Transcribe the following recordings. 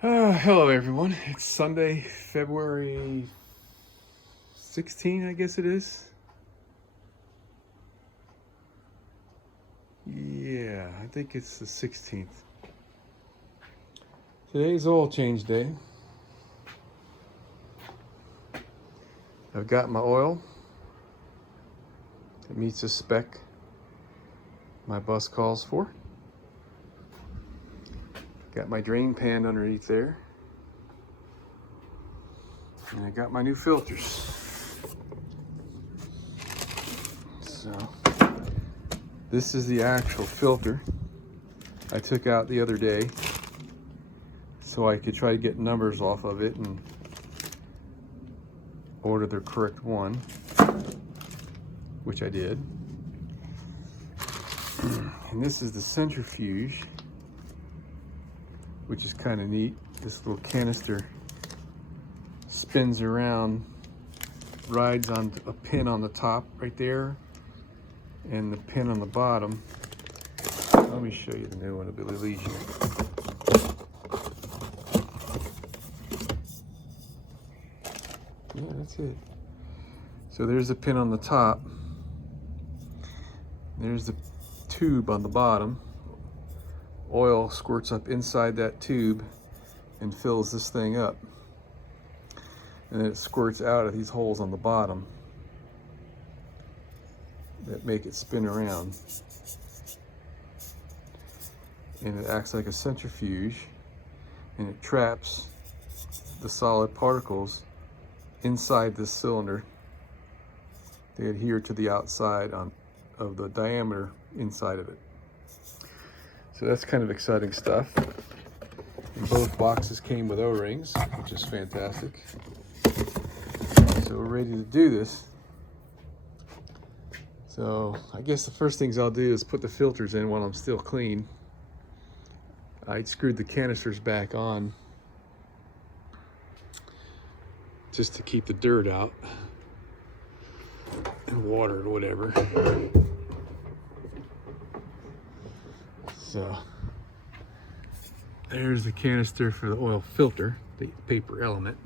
Hello everyone. It's Sunday, February 16, I guess it is. Yeah, I think it's the 16th. Today's oil change day. I've got my oil. It meets the spec my bus calls for. Got my drain pan underneath there. And I got my new filters. So, this is the actual filter I took out the other day so I could try to get numbers off of it and order the correct one, which I did. And this is the centrifuge, which is kind of neat. This little canister spins around, rides on a pin on the top right there and the pin on the bottom. Let me show you the new one of Billy Leisure. Yeah, that's it. So there's a pin on the top. There's the tube on the bottom. Oil squirts up inside that tube and fills this thing up. And then it squirts out of these holes on the bottom that make it spin around. And it acts like a centrifuge, and it traps the solid particles inside this cylinder. They adhere to the outside of the diameter inside of it. So that's kind of exciting stuff. And both boxes came with O-rings, which is fantastic. So we're ready to do this. So I guess the first things I'll do is put the filters in while I'm still clean. I screwed the canisters back on just to keep the dirt out and water or whatever. So there's the canister for the oil filter, the paper element.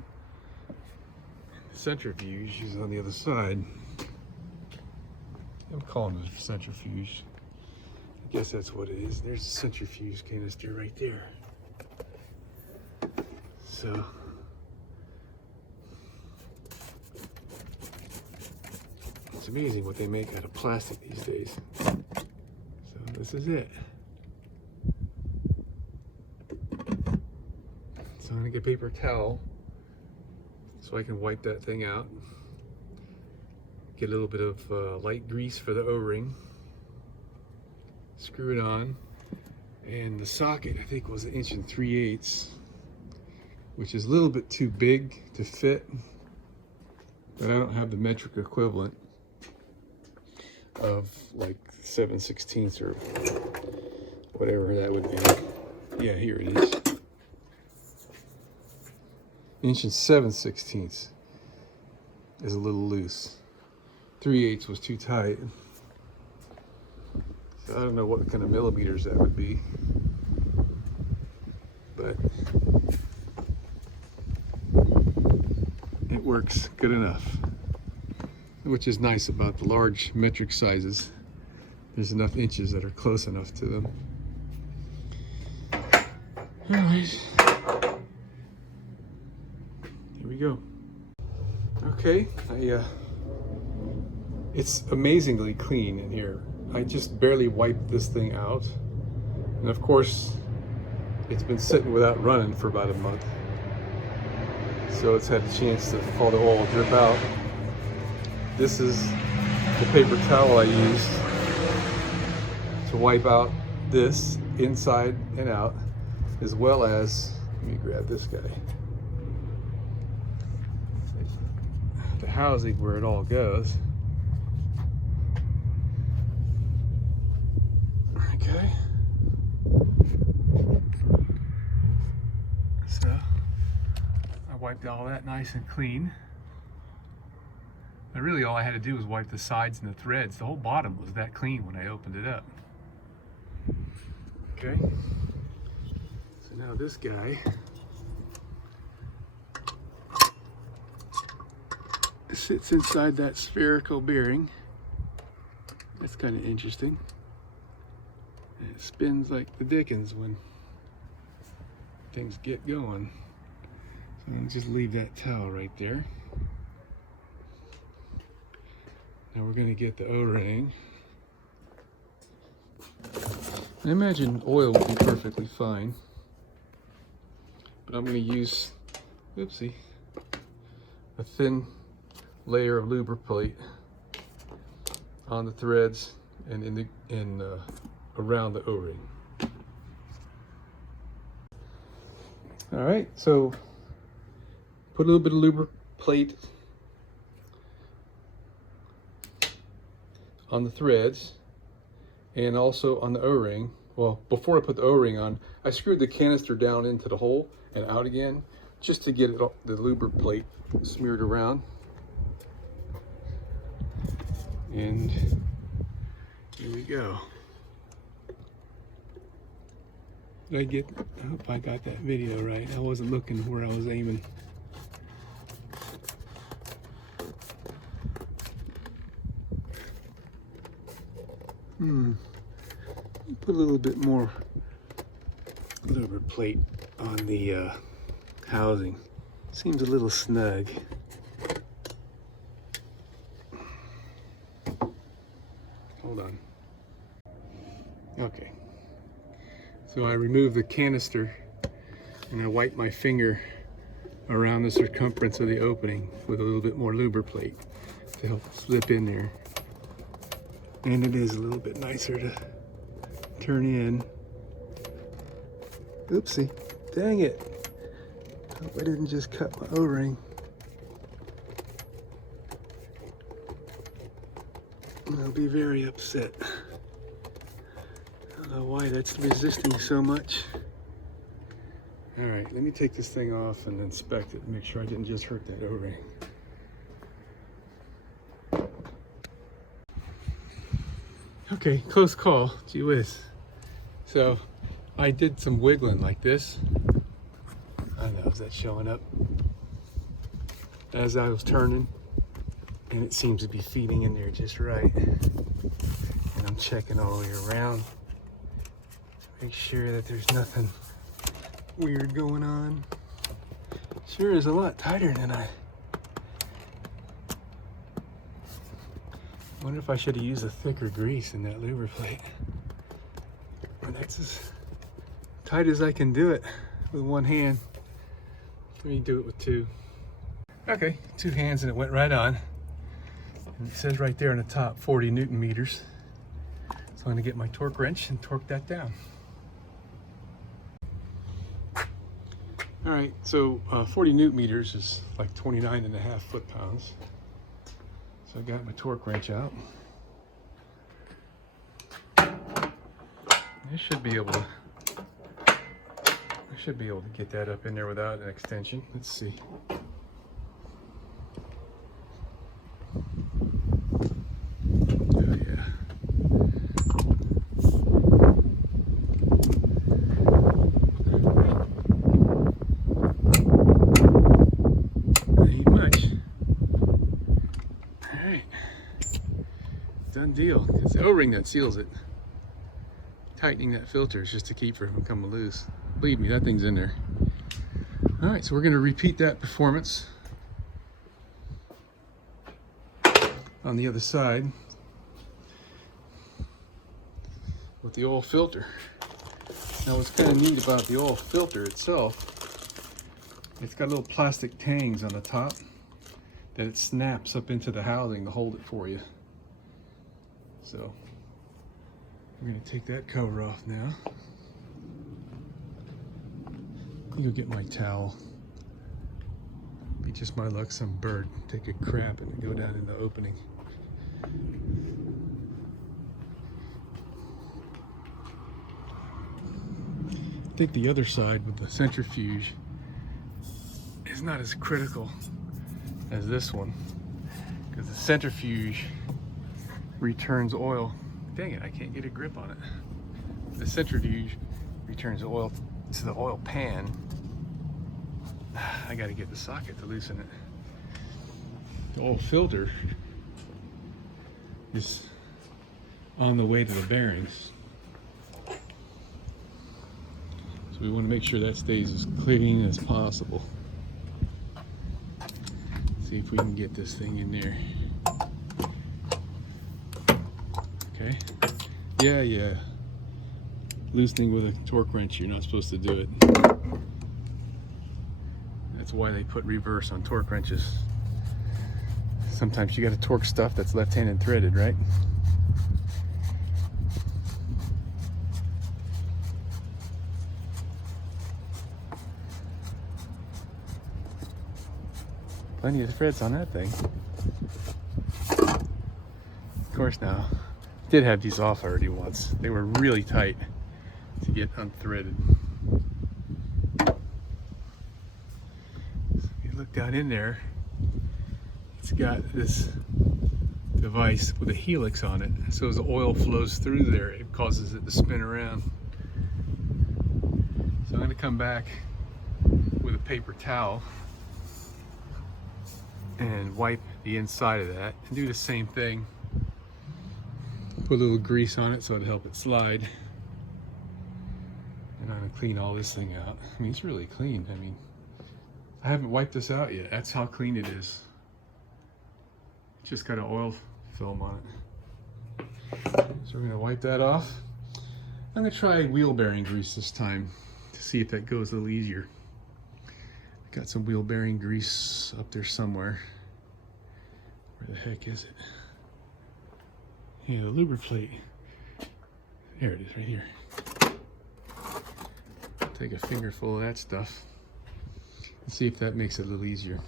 The centrifuge is on the other side. I'm calling it a centrifuge. I guess that's what it is. There's a centrifuge canister right there. So it's amazing what they make out of plastic these days. So this is it. So I'm gonna get a paper towel so I can wipe that thing out. Get a little bit of light grease for the O-ring. Screw it on. And the socket, I think, was 1 3/8 inches, which is a little bit too big to fit. But I don't have the metric equivalent of like 7/16 or whatever that would be. Yeah, here it is. 1 7/16 inches is a little loose. 3/8 was too tight. So I don't know what kind of millimeters that would be, but it works good enough, which is nice about the large metric sizes. There's enough inches that are close enough to them. Anyways, here we go. Okay, it's amazingly clean in here. I just barely wiped this thing out. And of course, it's been sitting without running for about a month. So it's had a chance to all the oil drip out. This is the paper towel I used to wipe out this inside and out, as well as, let me grab this guy, the housing where it all goes. Okay. So I wiped all that nice and clean. And really all I had to do was wipe the sides and the threads. The whole bottom was that clean when I opened it up. Okay. So now this guy sits inside that spherical bearing. That's kind of interesting. And it spins like the dickens when things get going. So I'll just leave that towel right there. Now we're going to get the O-ring. I imagine oil will be perfectly fine, but I'm going to use, oopsie, a thin layer of lubricate on the threads and around the O-ring. All right, so put a little bit of lubricate on the threads and also on the O-ring. Well, before I put the O-ring on, I screwed the canister down into the hole and out again, just to get the lubricate smeared around. And here we go. I hope I got that video right. I wasn't looking where I was aiming. Put a little bit more lubricate on the housing. Seems a little snug. Hold on. Okay. So I removed the canister and I wiped my finger around the circumference of the opening with a little bit more lubricate to help slip in there. And it is a little bit nicer to turn in. Oopsie, dang it. Hope I didn't just cut my O-ring. I'll be very upset. I don't know why that's resisting so much. All right, let me take this thing off and inspect it and make sure I didn't just hurt that O-ring. Okay, close call, gee whiz. So I did some wiggling like this. I don't know, is that showing up? As I was turning, and it seems to be feeding in there just right. And I'm checking all the way around. Make sure that there's nothing weird going on. Sure is a lot tighter than I wonder if I should have used a thicker grease in that lubricate. But that's as tight as I can do it with one hand. Let me do it with two. Okay, 2 hands and it went right on. And it says right there on the top, 40 Newton meters. So I'm gonna get my torque wrench and torque that down. All right, so 40 Newton meters is like 29.5 foot-pounds. So I got my torque wrench out. I should be able to get that up in there without an extension. Let's see. Oh yeah. Ain't much. All right. Done deal. It's the O-ring that seals it. Tightening that filter is just to keep it from coming loose. Believe me, that thing's in there. All right, so we're gonna repeat that performance on the other side with the oil filter. Now what's kind of neat about the oil filter itself, it's got little plastic tangs on the top that it snaps up into the housing to hold it for you. So we're gonna take that cover off now. I think I'll get my towel. Be just my luck, some bird take a crap and go down in the opening. I think the other side with the centrifuge is not as critical as this one, because the centrifuge returns oil. Dang it, I can't get a grip on it. The centrifuge returns oil to the oil pan. I gotta get the socket to loosen it. the oil filter is on the way to the bearings. So we want to make sure that stays as clean as possible. See if we can get this thing in there. Okay. Yeah. Loosening with a torque wrench, you're not supposed to do it. That's why they put reverse on torque wrenches. Sometimes you got to torque stuff that's left-handed threaded, right? Plenty of threads on that thing. Of course now, did have these off already once. They were really tight to get unthreaded. So you look down in there, it's got this device with a helix on it. So as the oil flows through there, it causes it to spin around. So I'm going to come back with a paper towel and wipe the inside of that and do the same thing. Put a little grease on it so it'll help it slide. And I'm gonna clean all this thing out. I mean, it's really clean. I mean, I haven't wiped this out yet. That's how clean it is. It's just got an oil film on it. So we're gonna wipe that off. I'm gonna try wheel bearing grease this time to see if that goes a little easier. Got some wheel bearing grease up there somewhere. Where the heck is it? Yeah, the lubricate. There it is, right here. Take a fingerful of that stuff and see if that makes it a little easier.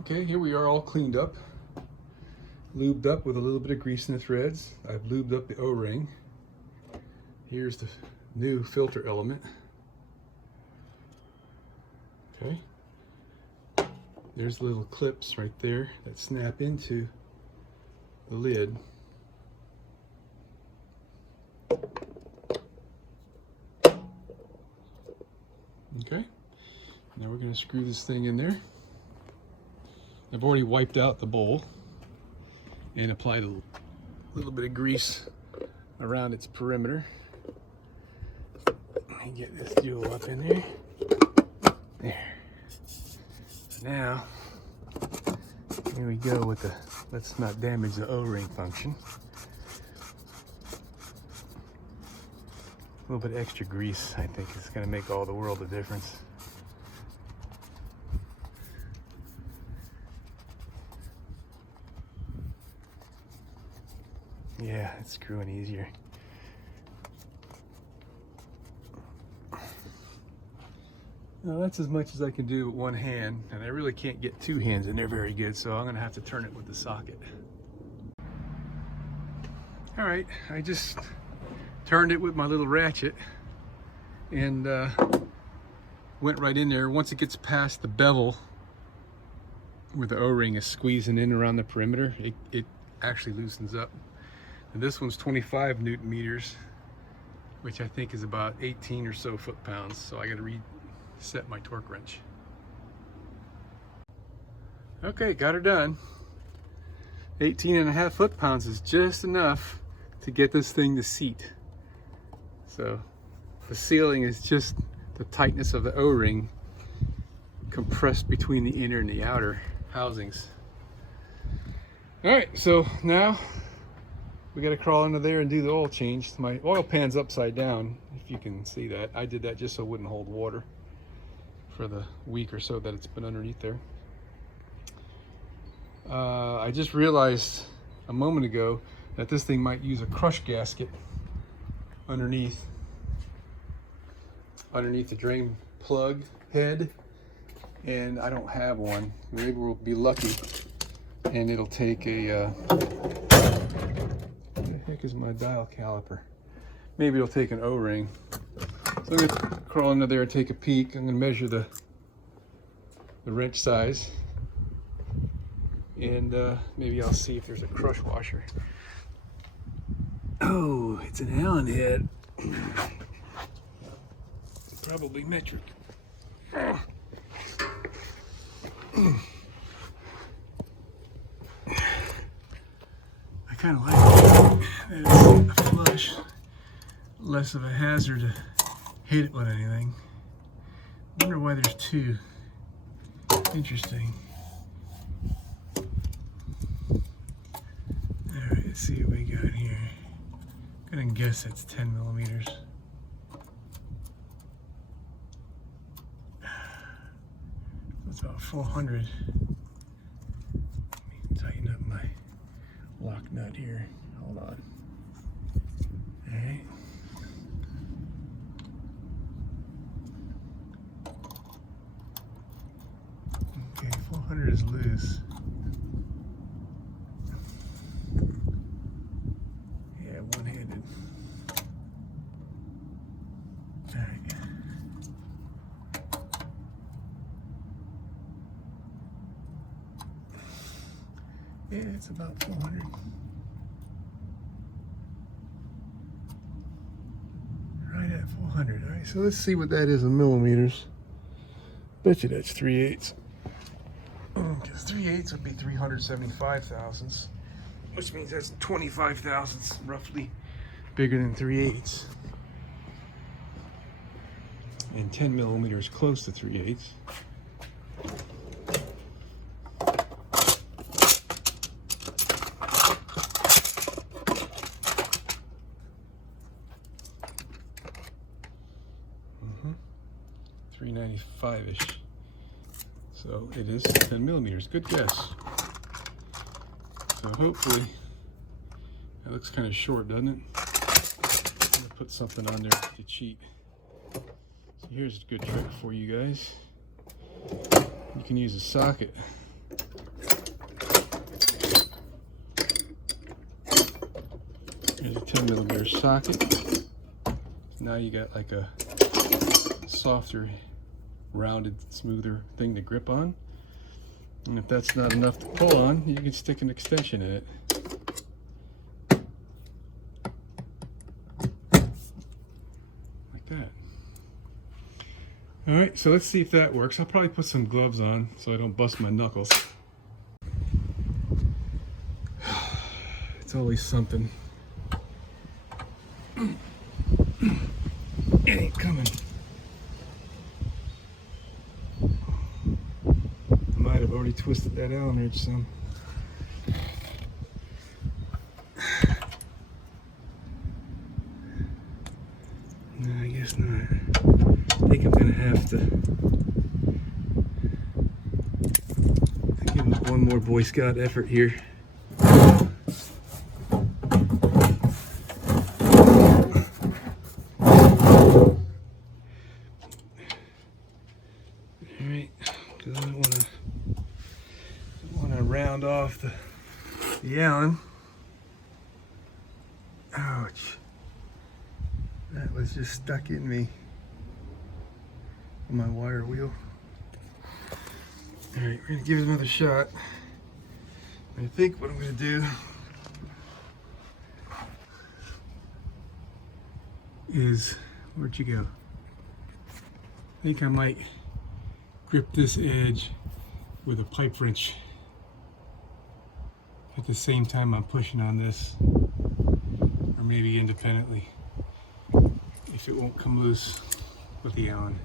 Okay, here we are all cleaned up. Lubed up with a little bit of grease in the threads. I've lubed up the O-ring. Here's the new filter element. Okay. There's little clips right there that snap into the lid. Okay. Now we're going to screw this thing in there. I've already wiped out the bowl and applied a little bit of grease around its perimeter. Let me get this jewel up in there. There. So now, here we go with the, let's not damage the O-ring function. A little bit of extra grease, I think, is going to make all the world of difference. Yeah, it's screwing easier. Now that's as much as I can do with one hand, and I really can't get two hands in there very good, so I'm going to have to turn it with the socket. All right, I just turned it with my little ratchet and went right in there. Once it gets past the bevel where the O-ring is squeezing in around the perimeter, it actually loosens up. And this one's 25 Newton meters, which I think is about 18 or so foot-pounds. So I got to reset my torque wrench. Okay, got her done. 18.5 foot-pounds is just enough to get this thing to seat. So the sealing is just the tightness of the O-ring compressed between the inner and the outer housings. All right, so now we got to crawl under there and do the oil change. My oil pan's upside down, if you can see that. I did that just so it wouldn't hold water for the week or so that it's been underneath there. I just realized a moment ago that this thing might use a crush gasket underneath the drain plug head, and I don't have one. Maybe we'll be lucky and it'll take a where the heck is my dial caliper? Maybe it'll take an O-ring. So I'm going to crawl under there and take a peek. I'm going to measure the wrench size, and maybe I'll see if there's a crush washer. Oh, it's an Allen head. Probably metric. Oh. I kind of like it. It's a flush. Less of a hazard to hit it with anything. Wonder why there's two. Interesting. Alright, let's see what we got here. I'm gonna guess it's 10 millimeters. That's about 400. Let me tighten up my lock nut here. Hold on. Alright. Okay, 400 is loose. Yeah, one-handed. Alright. Yeah, it's about 400. Right at 400. Alright, so let's see what that is in millimeters. Bet you that's 3/8. Because 3/8 would be 375 thousandths, which means that's 25 thousandths roughly bigger than 3/8. And 10 millimeters close to 3/8. Mm-hmm. 395-ish. So it is 10 millimeters. Good guess. So hopefully, that looks kind of short, doesn't it? I'm gonna put something on there to cheat. So here's a good trick for you guys. You can use a socket. Here's a 10 millimeter socket. Now you got like a softer, rounded, smoother thing to grip on. And if that's not enough to pull on, you can stick an extension in it. Like that. Alright, so let's see if that works. I'll probably put some gloves on so I don't bust my knuckles. It's always something. It ain't coming. I've already twisted that Allen wrench some. No, I guess not. I think I'm gonna have to give it one more Boy Scout effort here. Alright, because I don't want to round off the Allen. Ouch. That was just stuck in me on my wire wheel. Alright, we're going to give it another shot. I think what I'm going to do is, where'd you go? I think I might grip this edge with a pipe wrench at the same time I'm pushing on this, or maybe independently if it won't come loose with the Allen.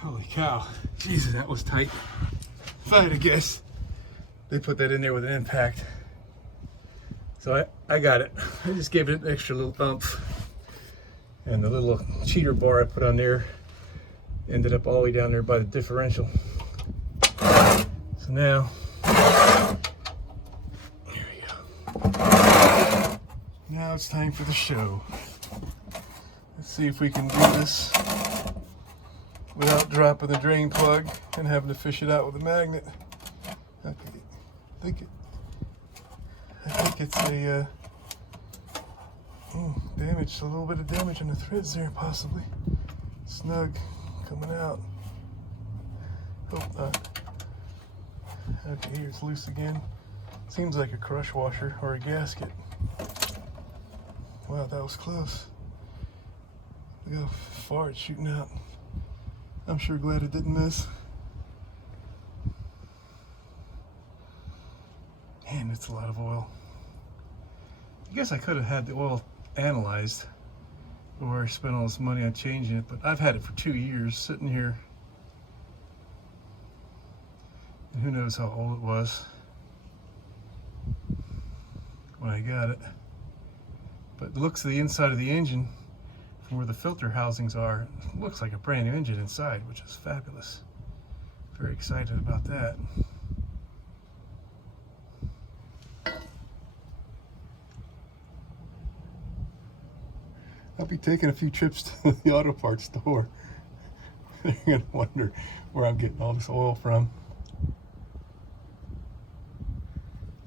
Holy cow, Jesus, that was tight. If I had to guess, they put that in there with an impact. So I got it. I just gave it an extra little bump, and the little cheater bar I put on there ended up all the way down there by the differential. So now, here we go. Now it's time for the show. Let's see if we can do this without dropping the drain plug and having to fish it out with a magnet. Okay, I think it's a damage, a little bit of damage on the threads there, possibly. Snug coming out. Hope not. Okay, here it's loose again. Seems like a crush washer or a gasket. Wow, that was close. Look how far it's shooting out. I'm sure glad it didn't miss. and it's a lot of oil. I guess I could have had the oil analyzed before I spent all this money on changing it, but I've had it for 2 years sitting here. And who knows how old it was when I got it. But the looks of the inside of the engine, from where the filter housings are, it looks like a brand new engine inside, which is fabulous. Very excited about that. I'll be taking a few trips to the auto parts store. They're gonna wonder where I'm getting all this oil from.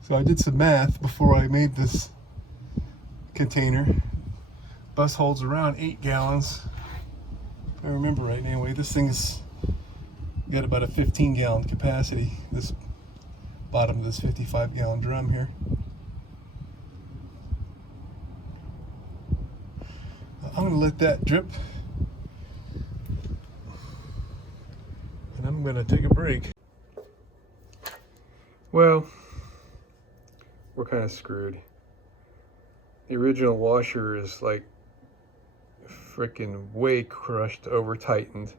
So I did some math before I made this container. Bus holds around 8 gallons. If I remember right anyway, this thing's got about a 15-gallon capacity. This bottom of this 55-gallon drum here. I'm gonna let that drip, and I'm gonna take a break. Well, we're kind of screwed. The original washer is like freaking way crushed, over tightened.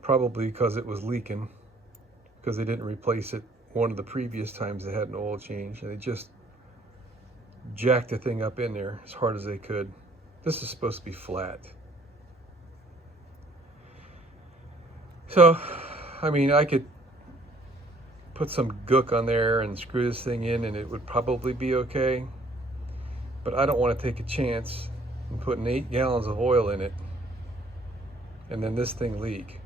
Probably because it was leaking, because they didn't replace it one of the previous times they had an oil change, and they just jacked the thing up in there as hard as they could. This is supposed to be flat. So, I mean, I could put some gook on there and screw this thing in and it would probably be okay. But I don't want to take a chance and putting 8 gallons of oil in it and then this thing leak.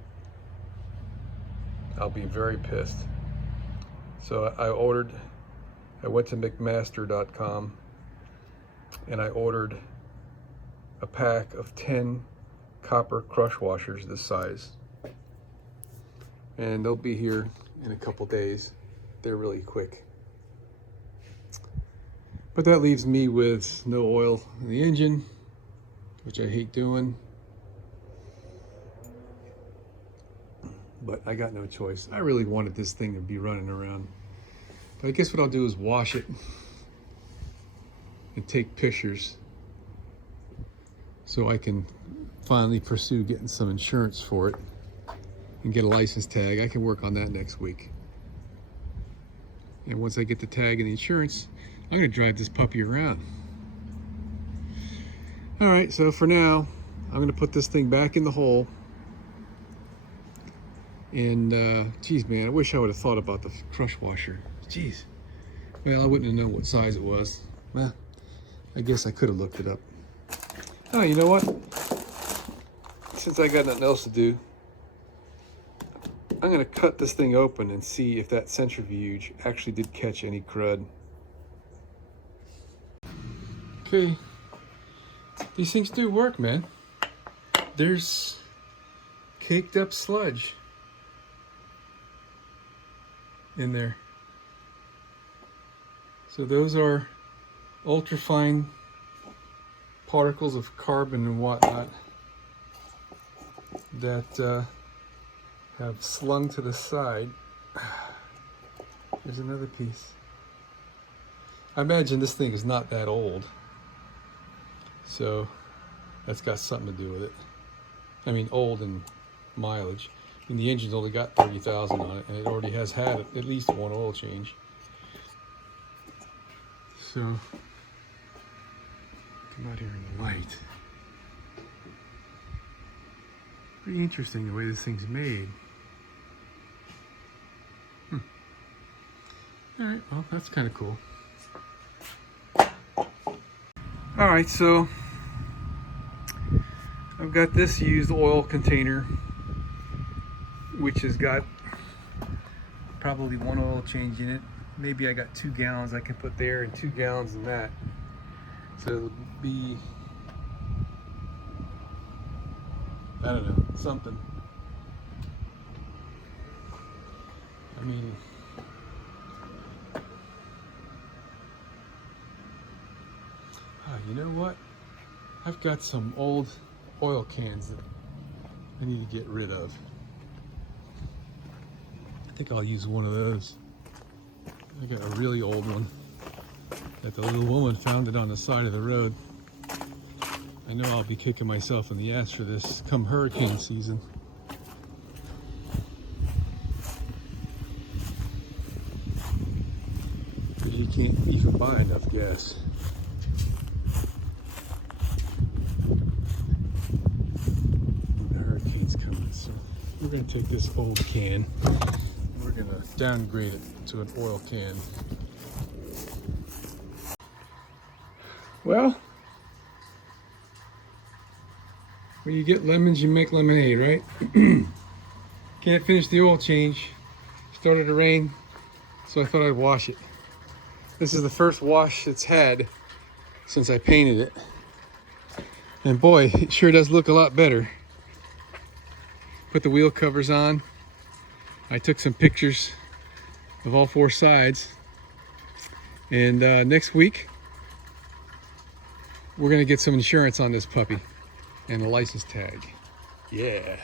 I'll be very pissed. So I went to McMaster.com and I ordered a pack of 10 copper crush washers this size, and they'll be here in a couple days. They're really quick, but that leaves me with no oil in the engine, which I hate doing, but I got no choice. I really wanted this thing to be running around, but I guess what I'll do is wash it and take pictures so I can finally pursue getting some insurance for it and get a license tag. I can work on that next week. And once I get the tag and the insurance, I'm gonna drive this puppy around. All right, so for now, I'm gonna put this thing back in the hole. And geez, man, I wish I would have thought about the crush washer. Jeez. Well, I wouldn't have known what size it was. Well, I guess I could have looked it up. Oh, you know what? Since I got nothing else to do, I'm gonna cut this thing open and see if that centrifuge actually did catch any crud. Okay, these things do work, man. There's caked up sludge in there. So those are ultrafine particles of carbon and whatnot that have slung to the side. There's another piece. I imagine this thing is not that old, so that's got something to do with it. I mean, old in mileage. I mean, the engine's only got 30,000 on it, and it already has had at least one oil change. So, come out here in the light. Pretty interesting the way this thing's made. All right, well, that's kind of cool. All right, so I've got this used oil container, which has got probably one oil change in it. Maybe I got 2 gallons I can put there and 2 gallons in that. So it'll be, I don't know, something. I mean, you know what? I've got some old oil cans that I need to get rid of. I think I'll use one of those. I got a really old one that the little woman found it on the side of the road. I know I'll be kicking myself in the ass for this come hurricane season. Because you can't even buy enough gas. The hurricane's coming, so we're gonna take this old can. We're gonna downgrade it to an oil can. Well, when you get lemons, you make lemonade, right? Can't finish the oil change. Started to rain, so I thought I'd wash it. This is the first wash it's had since I painted it. And boy, it sure does look a lot better. Put the wheel covers on. I took some pictures of all four sides. And next week, we're gonna get some insurance on this puppy and a license tag. Yeah.